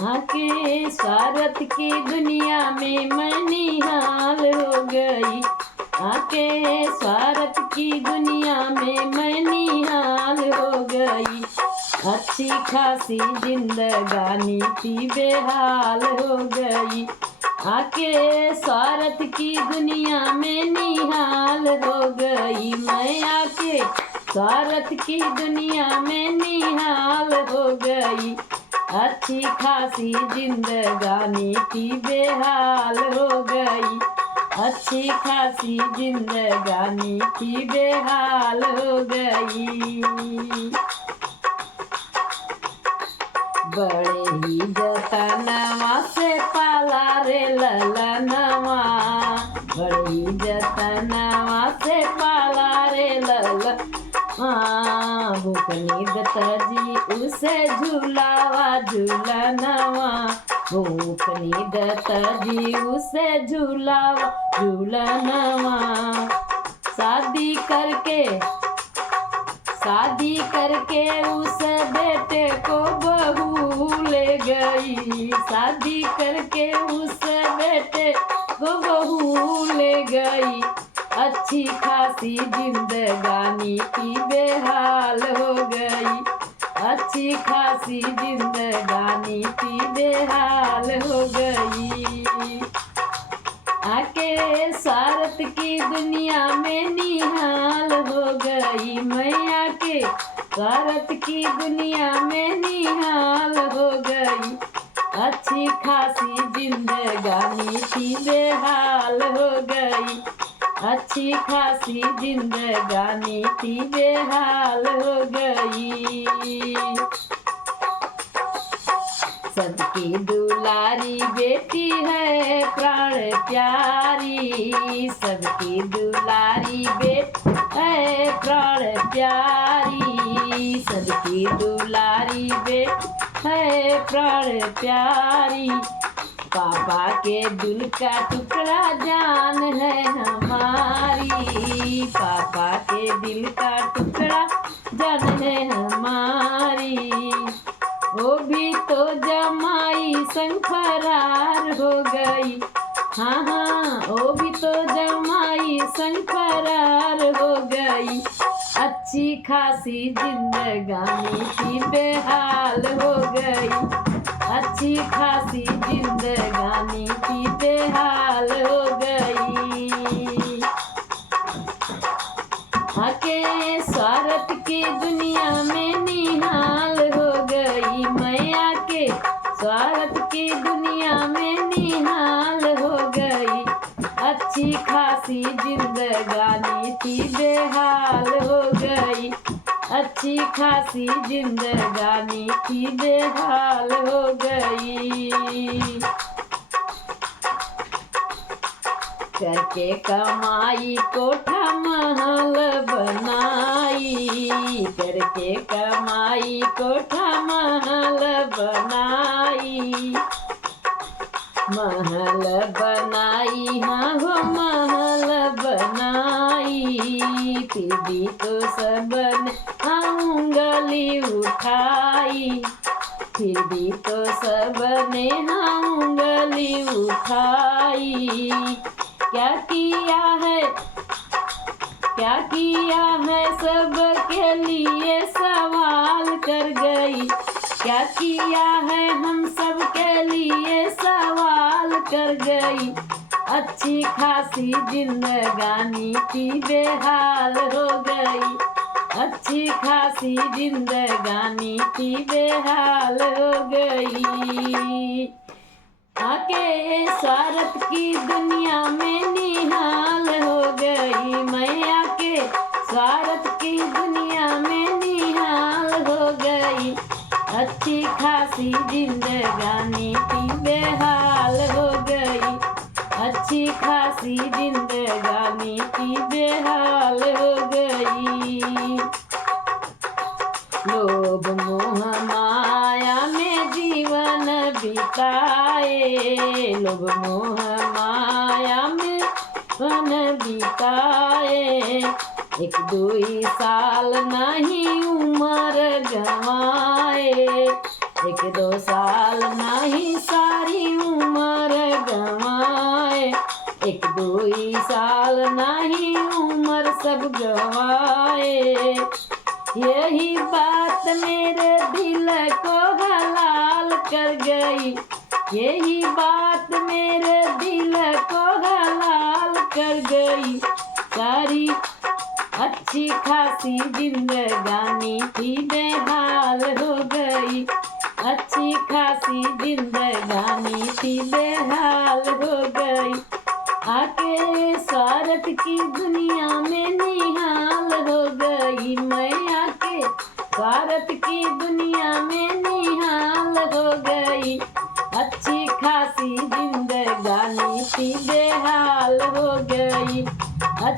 आके स्वार्थ की दुनिया में मैं निहाल हो गई। आके स्वार्थ की दुनिया में मैं निहाल हो गई। अच्छी खासी जिंदगानी थी बेहाल हो गई। आके स्वार्थ की दुनिया में निहाल हो गई। मैं आके स्वार्थ की दुनिया में निहाल हो गई। अच्छी खासी जिंदगानी थी बेहाल हो गई। अच्छी खासी जिंदगानी थी बेहाल हो गई। बड़े ही जतनवा से पाला रे ललनवा। बड़े ही जतनवा से पाला रे ललनवा। भूखनी दत्ताजी उसे झूलावा झूलनवा। भूखनी दत्ताजी उसे झूलावा झूलनवा। शादी करके उस बेटे को बहू ले गई। शादी करके उस बेटे को बहू ले गई। अच्छी खासी जिंदगानी की बेहाल हो गई। अच्छी खासी जिंदगानी की बेहाल हो गई। आके स्वार्थ की दुनिया में निहाल हो गई। मैं आके स्वार्थ की दुनिया में निहाल हो गई। अच्छी खासी जिंदगानी थी बेहाल हो गई। अच्छी खासी जिंदगानी थी बेहाल हो गई। सबकी दुलारी बेटी है प्राण प्यारी। सबकी दुलारी बेटी है प्राण प्यारी। सबकी दुलारी बेटी है प्राण प्यारी। पापा के दिल का टुकड़ा जान है हमारी। पापा के दिल का टुकड़ा जान है हमारी। वो भी तो जमाई संग फरार हो गई। हाँ हाँ, वो भी तो जमाई संग फरार हो गई। अच्छी खासी जिंदगानी थी बेहाल हो गई। अच्छी खासी जिंदगानी थी बेहाल हो गई। आके स्वार्थ की दुनिया में निहाल हो गई। मैं आके स्वार्थ की दुनिया में निहाल हो गई। अच्छी खासी जिंदगानी थी बेहाल हो गई। अच्छी खासी जिंदगानी थी बेहाल हो गई। करके कमाई कोठा महल बनाई। करके कमाई कोठा महल बनाई। महल बनाई हाँ हो महल बनाई। फिर भी तो सबने उंगली उठाई। फिर भी तो सबने उंगली उठाई। क्या किया है सबके लिए सवाल कर गई। क्या किया है हम सबके लिए सवाल कर गई। अच्छी खासी जिंदगानी थी बेहाल हो गई। अच्छी खासी जिंदगानी थी बेहाल हो गई। आके स्वार्थ की दुनिया में निहाल हो गई। मैं आके स्वार्थ की दुनिया में निहाल हो गई। अच्छी खासी जिंदगानी थी बेहाल हो गई। अच्छी खासी जिंदगानी थी बेहाल हो गई। लोभ मोह माया में जीवन बिताए। लोभ मोह माया में जीवन बिताए। 1-2 साल नहीं उम्र गंवाए। एक दो साल नहीं सारी उम्र गवाए, एक दो ही साल नहीं उम्र सब गवाए। यही बात मेरे दिल को हलाल कर गई, यही बात मेरे दिल को हलाल कर गई। सारी अच्छी खासी जिंदगानी थी बेहाल हो गई, अच्छी खासी जिंदगानी थी बेहाल हो गई। आके स्वार्थ की दुनिया में निहाल हो गई, मैं आके स्वार्थ की दुनिया में